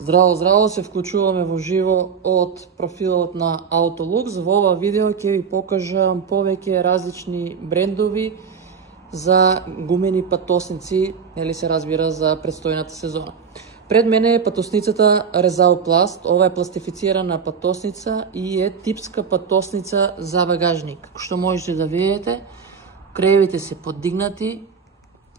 Здраво, здраво, се вклучуваме во живо од профилот на Autolux. Во ова видео ќе ви покажам повеќе различни брендови за гумени патосници, нели се разбира за предстојната сезона. Пред мене е патосницата Резал Пласт. Ова е пластифицирана патосница и е типска патосница за багажник. Како што можете да видите, краевите се подигнати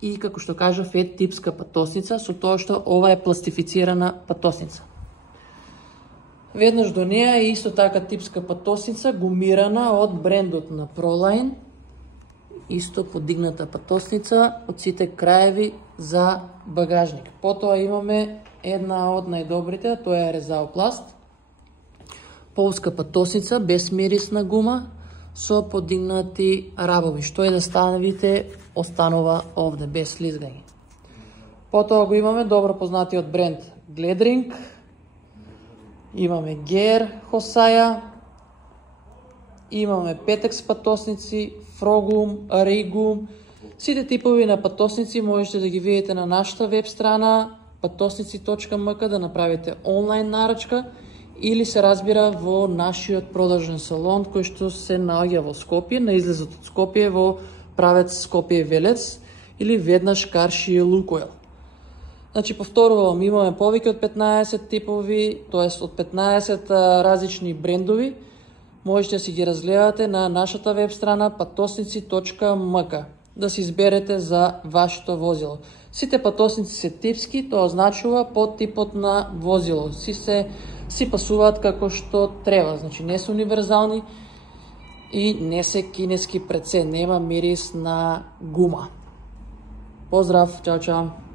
и, како што кажав, е типска патосница, со тоа што ова е пластифицирана патосница. Веднаш до неја е исто така типска патосница, гумирана од брендот на Proline. Исто подигната патосница од сите краеви за багажник. Потоа имаме една од најдобрите, тоа е Резал Пласт. Полска патосница без мирисна гума, со подигнати рабови, што е да ставите останува овде без слизгање. Потоа го имаме добро познатиот бренд Gledring, имаме Gear Hosaya, имаме Petex патосници, Frogum, Rigum. Сите типови на патосници можете да ги видите на нашата веб страна patosnici.mk, да направите онлайн нарачка или се разбира во нашиот продажен салон кој што се наоѓа во Скопје, на излезот од Скопје во правец Скопје Велец или веднаш Карши Лукойл. Значи, повторувам, имаме повеќе од 15 типови, тоест од 15 различни брендови. Можете да си ги разгледате на нашата веб страна patosnici.mk, да си изберете за вашето возило. Сите патосници се типски, тоа означува по типот на возило. Си пасуваат како што треба, значи не се универзални и не се кинески пред се, нема мирис на гума. Поздрав, чао чао!